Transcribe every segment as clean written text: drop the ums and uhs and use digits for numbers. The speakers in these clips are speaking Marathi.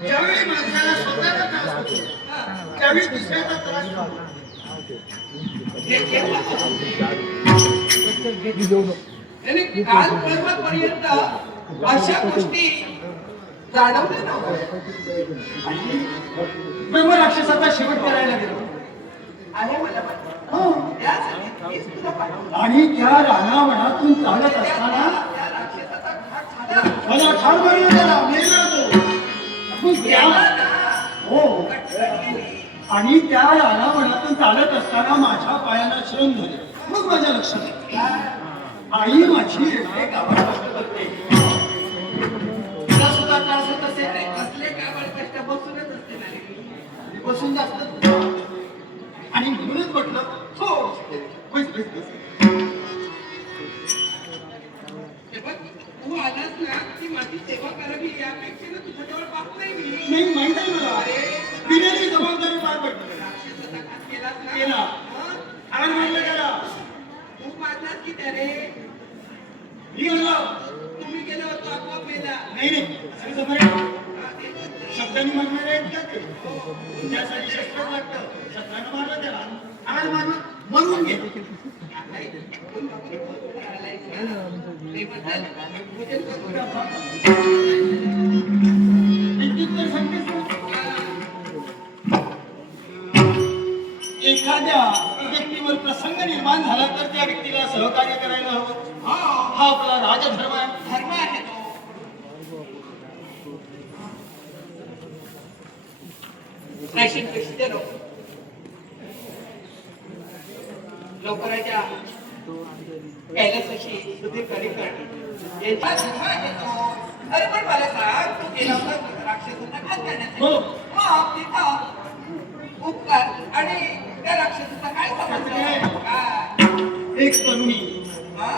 ज्यावेळी माणसाला स्वतःला त्रास होतो त्यावेळी दुसऱ्याचा त्रास होतो. त्याने काल परवापर्यंत अशा गोष्टी जाणवल्या नव्हत्या. ब्रह्मराक्षसाचा शेवट करायला गेलो आहे मला हो. त्यासाठी मीच तुला पाठवलं. आणि त्या रानावनातून चालत असताना त्या राक्षसाचा घात झाला. मला ठार मारलं, त्याला मेला तो. मग त्या- हो आणि त्या रानावनातून चालत असताना माझ्या पायाला श्रम झाले. मग माझ्या लक्षात आलं, आई माझी एवढे गावात कष्ट करते, तिला सुद्धा त्रास होत असेल रे. असले काबड कष्ट बसूनच असते ना रे. मी बसून जास्त आणि म्हणूनच म्हटलं हो बस बस बस. हे बघ, तू आलास ना ती माझी सेवा करावी यापेक्षा ना तुझ्याजवळ पाहत नाही मी. नाही माहित आहे मला, दिलेली जबाबदारी पार पडली. राक्षसाचा घात केलास ना. केला. मग आणि म्हणलं त्याला तू मारलास की त्या रे. मी म्हणलं तुम्ही गेला होता आपोआप मेला. नाही नाही असं जमेल. शब्दांनी मारणार आहेत का ते? त्यासाठी शस्त्र लागतं. शस्त्रानं मारलं त्याला आणि मारलं मरून गेलं. तर सांगतेस ना? एखाद्या व्यक्तीवर प्रसंग निर्माण झाला तर त्या व्यक्तीला सहकार्य करायला हवं. हा आपला राजधर्म आहे. धर्म आहे तो. राशीन पैसे द्या लवकराच्या कैलासाशी सुधीर कार्यक्रम यांचा धर्म आहे तो. अरे पण मला सांग, तू गेला होता राक्षसाचा घात करण्यासाठी. हो. मग तिथं उपकार आणि त्या राक्षसाचा काय समजलं? काय? एक तरुणी हा?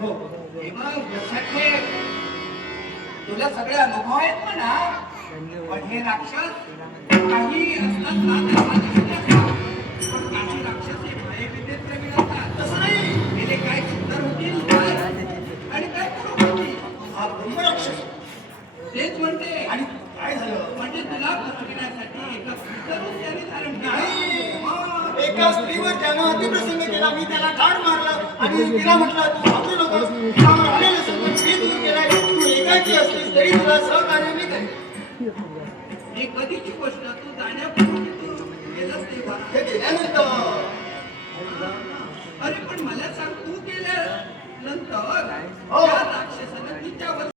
हो हे बघ, लक्षात ठेव. तुला सगळे अनुभव आहेत म्हणा, पण हे राक्षस काही असतात ना धर्मानिष्ठ असतात. पण काही राक्षस हे भयविद्येत प्रवीण असतात. तसं नाही. गेले काय सुंदर होतील काय आणि काय करू होतील. हा ब्रह्मराक्षस. तेच म्हणते. आणि काय झालं? म्हणजे तुला फसविण्यासाठी एका सुंदर रूपाने धारण केलं. नाही. मग एका स्त्रीवर त्यानं अतिप्रसंग केला. मी त्याला ठार मारलं आणि तिला म्हटलं तू घाबरू नकोस. त्यावर आलेलं संकट मी दूर केलंय. तू एकाची असलीस तरी तुला सहकार्य मी करेन. हे कधीची गोष्ट. तू जाण्यापूर्वी तू गेलंच तेव्हा. हे गेल्यानंतर अरे पण मला सांग, तू गेल्यानंतर हो. त्या राक्षसाने